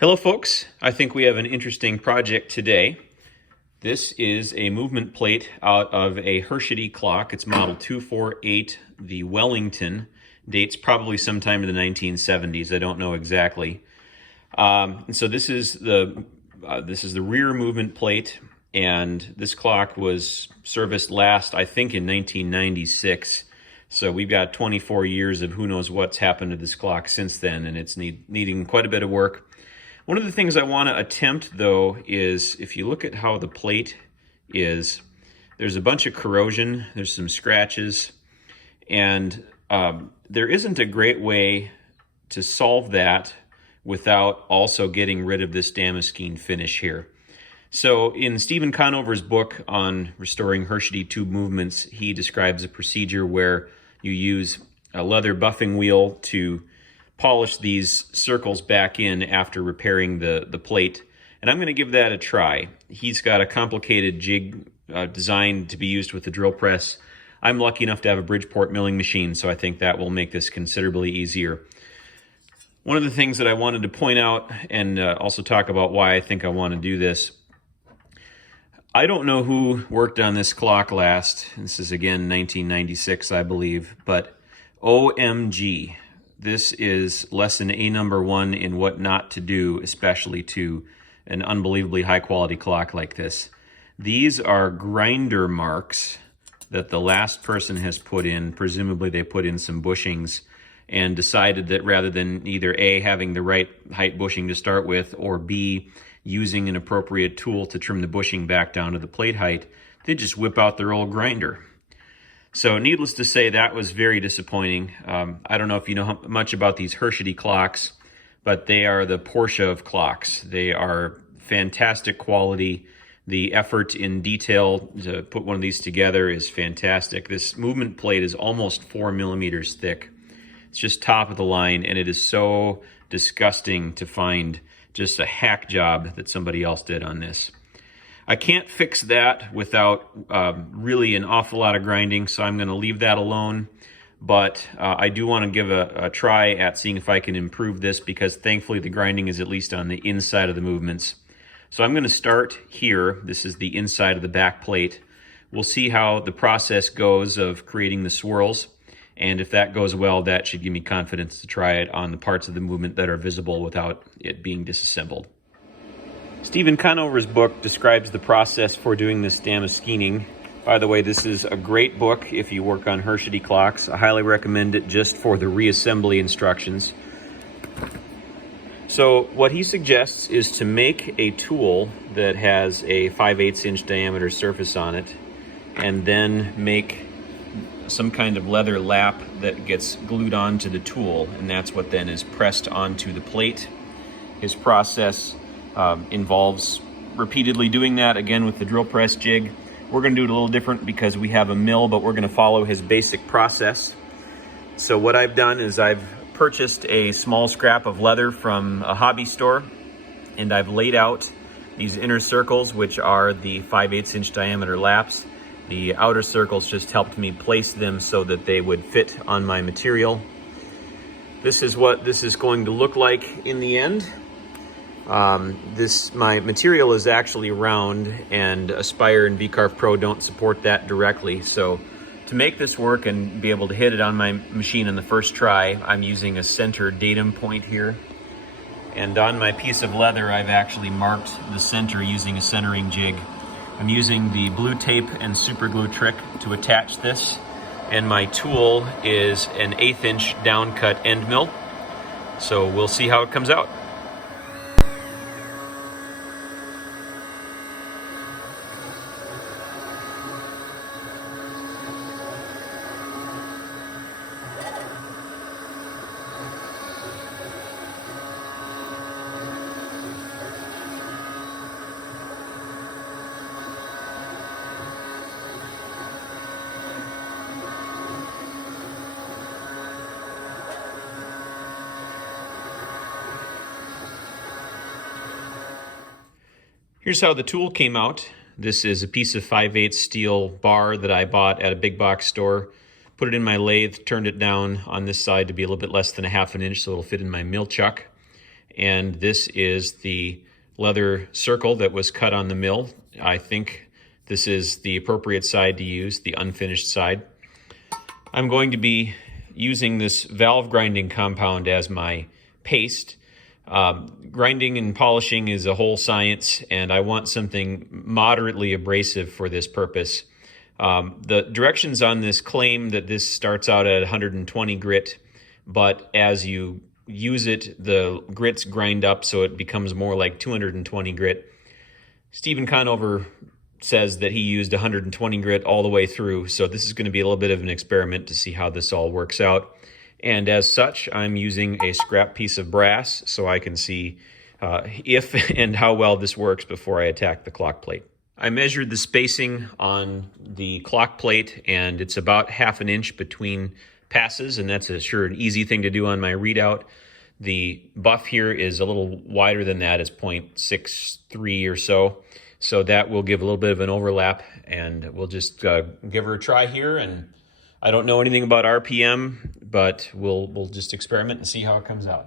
Hello folks, I think we have an interesting project today. This is a movement plate out of a Herschede clock. It's model 248, the Wellington. Dates probably sometime in the 1970s, I don't know exactly. And so this is the rear movement plate, and this clock was serviced last, I think, in 1996. So we've got 24 years of who knows what's happened to this clock since then, and it's needing quite a bit of work. One of the things I want to attempt, though, is if you look at how the plate is, there's a bunch of corrosion, there's some scratches, and there isn't a great way to solve that without also getting rid of this damascene finish here. So in Stephen Conover's book on restoring Herschede tube movements, he describes a procedure where you use a leather buffing wheel to polish these circles back in after repairing the plate. And I'm going to give that a try. He's got a complicated jig designed to be used with the drill press. I'm lucky enough to have a Bridgeport milling machine, so I think that will make this considerably easier. One of the things that I wanted to point out and also talk about why I think I want to do this. I don't know who worked on this clock last. This is again 1996, I believe, but OMG. This is lesson A number 1 in what not to do, especially to an unbelievably high quality clock like this. These are grinder marks that the last person has put in. Presumably they put in some bushings and decided that rather than either A, having the right height bushing to start with, or B, using an appropriate tool to trim the bushing back down to the plate height, they just whip out their old grinder. So needless to say, that was very disappointing. I don't know if you know much about these Herschede clocks, but they are the Porsche of clocks. They are fantastic quality. The effort in detail to put one of these together is fantastic. This movement plate is almost 4 millimeters thick. It's just top of the line, and it is so disgusting to find just a hack job that somebody else did on this. I can't fix that without really an awful lot of grinding, so I'm going to leave that alone. But I do want to give a try at seeing if I can improve this, because thankfully the grinding is at least on the inside of the movements. So I'm going to start here. This is the inside of the back plate. We'll see how the process goes of creating the swirls. And if that goes well, that should give me confidence to try it on the parts of the movement that are visible without it being disassembled. Stephen Conover's book describes the process for doing this damascening. By the way, this is a great book if you work on Herschede clocks. I highly recommend it just for the reassembly instructions. So what he suggests is to make a tool that has a 5/8 inch diameter surface on it, and then make some kind of leather lap that gets glued onto the tool, and that's what then is pressed onto the plate. His process involves repeatedly doing that, again with the drill press jig. We're going to do it a little different because we have a mill, but we're going to follow his basic process. So what I've done is I've purchased a small scrap of leather from a hobby store, and I've laid out these inner circles, which are the 5/8 inch diameter laps. The outer circles just helped me place them so that they would fit on my material. This is what this is going to look like in the end. My material is actually round, and Aspire and VCarve Pro don't support that directly. So to make this work and be able to hit it on my machine in the first try, I'm using a center datum point here. And on my piece of leather, I've actually marked the center using a centering jig. I'm using the blue tape and super glue trick to attach this. And my tool is an 1/8 inch down cut end mill. So we'll see how it comes out. Here's how the tool came out. This is a piece of 5/8 steel bar that I bought at a big box store. Put it in my lathe, turned it down on this side to be a little bit less than 1/2 inch so it'll fit in my mill chuck. and this is the leather circle that was cut on the mill. I think this is the appropriate side to use, the unfinished side. I'm going to be using this valve grinding compound as my paste. Grinding and polishing is a whole science, and I want something moderately abrasive for this purpose. The directions on this claim that this starts out at 120 grit, but as you use it, the grits grind up so it becomes more like 220 grit. Stephen Conover says that he used 120 grit all the way through, so this is going to be a little bit of an experiment to see how this all works out. And as such, I'm using a scrap piece of brass so I can see if and how well this works before I attack the clock plate. I measured the spacing on the clock plate, and it's about 1/2 inch between passes, and that's sure an easy thing to do on my readout. The buff here is a little wider than that. It's 0.63 or so. So that will give a little bit of an overlap, and we'll just give her a try here. And I don't know anything about RPM, but we'll just experiment and see how it comes out.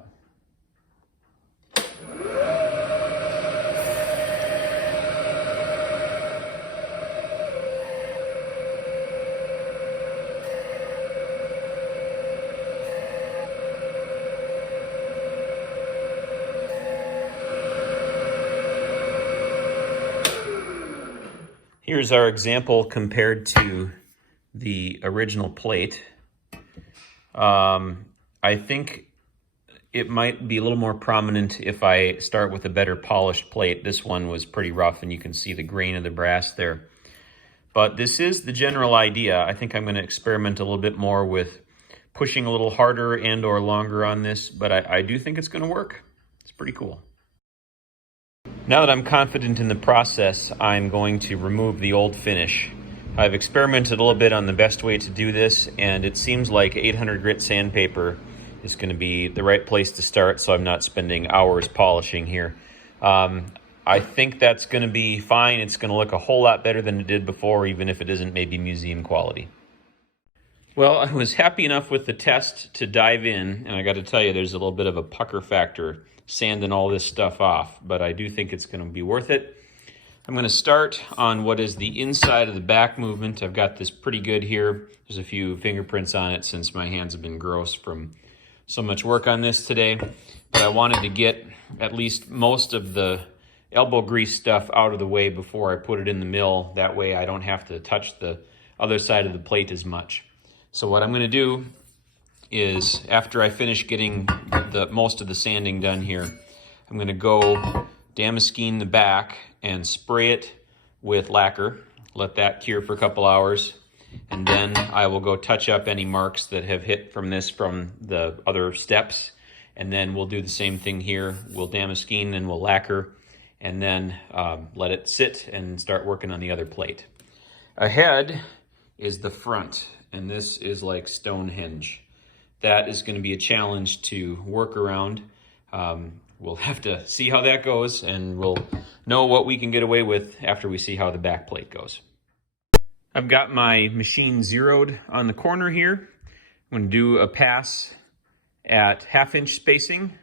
Here's our example compared to the original plate. I think it might be a little more prominent if I start with a better polished plate. This one was pretty rough, and you can see the grain of the brass there. But this is the general idea. I think I'm going to experiment a little bit more with pushing a little harder and or longer on this, but I do think it's going to work. It's pretty cool. Now that I'm confident in the process, I'm going to remove the old finish. I've experimented a little bit on the best way to do this, and it seems like 800 grit sandpaper is going to be the right place to start, so I'm not spending hours polishing here. I think that's going to be fine. It's going to look a whole lot better than it did before, even if it isn't maybe museum quality. Well, I was happy enough with the test to dive in, and I got to tell you, there's a little bit of a pucker factor sanding all this stuff off, but I do think it's going to be worth it. I'm going to start on what is the inside of the back movement. I've got this pretty good here. There's a few fingerprints on it since my hands have been gross from so much work on this today, but I wanted to get at least most of the elbow grease stuff out of the way before I put it in the mill. That way I don't have to touch the other side of the plate as much. So what I'm going to do is, after I finish getting most of the sanding done here, I'm going to go Damascene the back and spray it with lacquer, let that cure for a couple hours, and then I will go touch up any marks that have hit from the other steps, and then we'll do the same thing here. We'll Damascene and we'll lacquer, and then let it sit and start working on the other plate. Ahead is the front, and this is like Stonehenge. That is going to be a challenge to work around. We'll have to see how that goes, and we'll know what we can get away with after we see how the back plate goes. I've got my machine zeroed on the corner here. I'm going to do a pass at 1/2 inch spacing,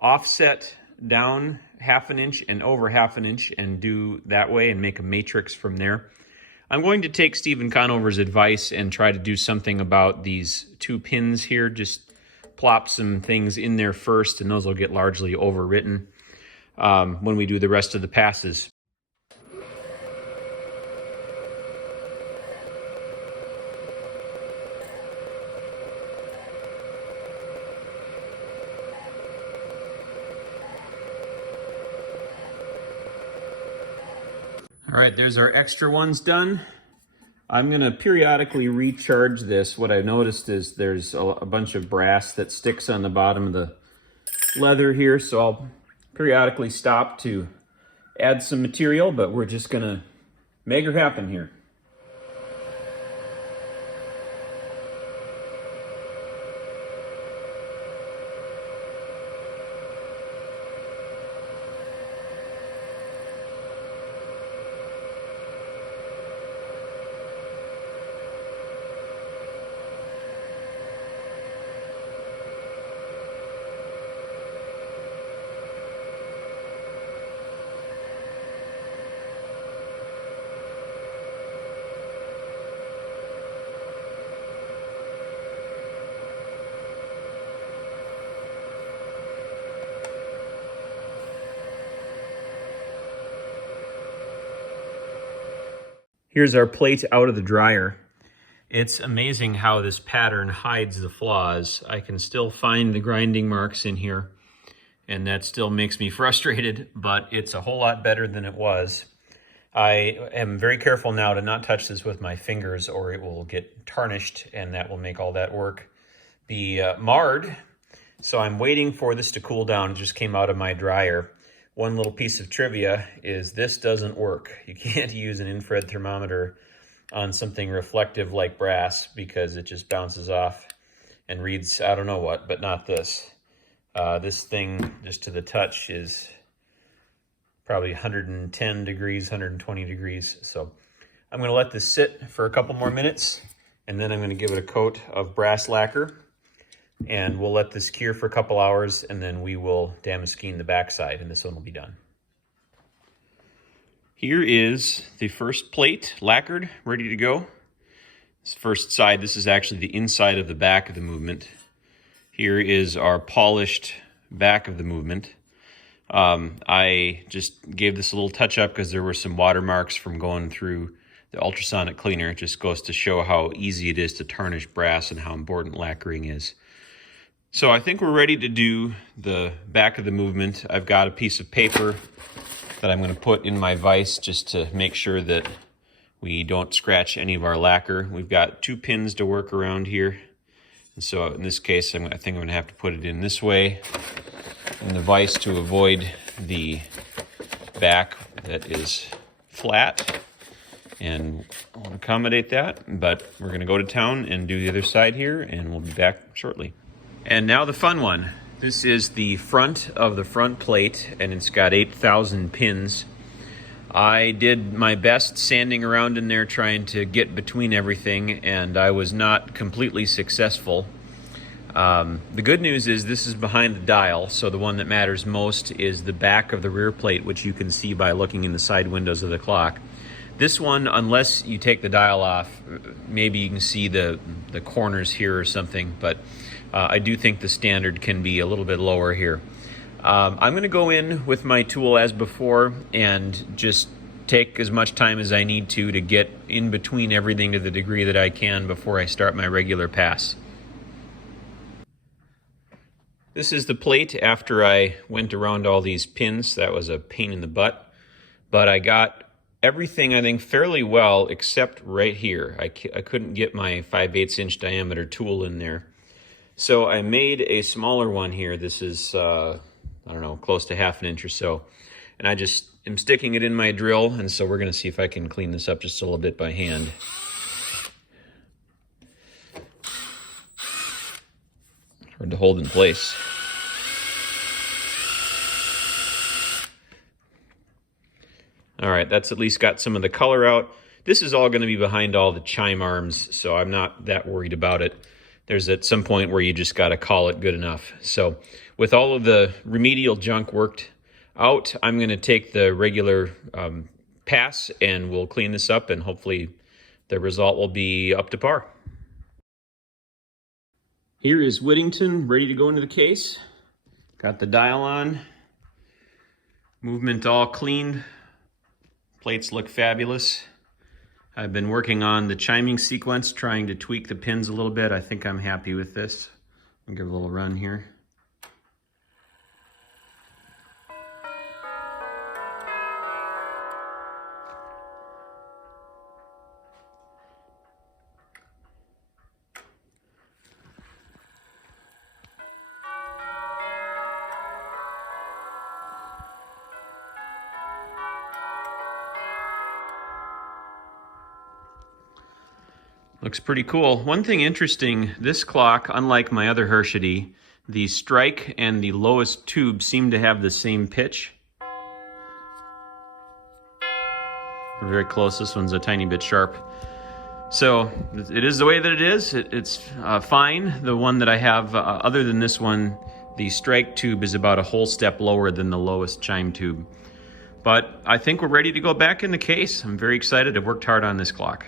offset down 1/2 inch and over 1/2 inch, and do that way and make a matrix from there. I'm going to take Stephen Conover's advice and try to do something about these 2 pins here. Just plop some things in there first, and those will get largely overwritten when we do the rest of the passes. All right, there's our extra ones done. I'm going to periodically recharge this. What I noticed is there's a bunch of brass that sticks on the bottom of the leather here, so I'll periodically stop to add some material, but we're just going to make her happen here. Here's our plate out of the dryer. It's amazing how this pattern hides the flaws. I can still find the grinding marks in here, and that still makes me frustrated, but it's a whole lot better than it was. I am very careful now to not touch this with my fingers or it will get tarnished, and that will make all that work be marred. So I'm waiting for this to cool down. It just came out of my dryer. One little piece of trivia is this doesn't work. You can't use an infrared thermometer on something reflective like brass because it just bounces off and reads I don't know what, but not this. This thing, just to the touch, is probably 110 degrees, 120 degrees. So I'm going to let this sit for a couple more minutes, and then I'm going to give it a coat of brass lacquer, and we'll let this cure for a couple hours, and then we will damaskine the backside, and this one will be done. Here is the first plate, lacquered, ready to go. This first side, this is actually the inside of the back of the movement. Here is our polished back of the movement. I just gave this a little touch up because there were some watermarks from going through the ultrasonic cleaner. It just goes to show how easy it is to tarnish brass and how important lacquering is. So I think we're ready to do the back of the movement. I've got a piece of paper that I'm going to put in my vise just to make sure that we don't scratch any of our lacquer. We've got 2 pins to work around here. And so in this case, I think I'm going to have to put it in this way in the vise to avoid the back that is flat. And I'll accommodate that, but we're going to go to town and do the other side here, and we'll be back shortly. And now the fun one. This is the front of the front plate, and it's got 8,000 pins. I did my best sanding around in there trying to get between everything, and I was not completely successful. The good news is this is behind the dial, so the one that matters most is the back of the rear plate, which you can see by looking in the side windows of the clock. This one, unless you take the dial off, maybe you can see the corners here or something, but I do think the standard can be a little bit lower here. I'm going to go in with my tool as before and just take as much time as I need to get in between everything to the degree that I can before I start my regular pass. This is the plate after I went around all these pins. That was a pain in the butt, but I got everything, I think, fairly well except right here. I couldn't get my 5/8 inch diameter tool in there. So I made a smaller one here. This is, I don't know, close to 1/2 inch or so. And I just am sticking it in my drill, and so we're going to see if I can clean this up just a little bit by hand. Hard to hold in place. All right, that's at least got some of the color out. This is all going to be behind all the chime arms, so I'm not that worried about it. There's at some point where you just got to call it good enough. So with all of the remedial junk worked out, I'm going to take the regular pass and we'll clean this up, and hopefully the result will be up to par. Here is Whittington ready to go into the case. Got the dial on. Movement all cleaned. Plates look fabulous. I've been working on the chiming sequence, trying to tweak the pins a little bit. I think I'm happy with this. I'll give it a little run here. Looks pretty cool. One thing interesting, this clock, unlike my other Herschede, the strike and the lowest tube seem to have the same pitch. We're very close. This one's a tiny bit sharp. So it is the way that it is. It's fine. The one that I have, other than this one, the strike tube is about a whole step lower than the lowest chime tube. But I think we're ready to go back in the case. I'm very excited. I've worked hard on this clock.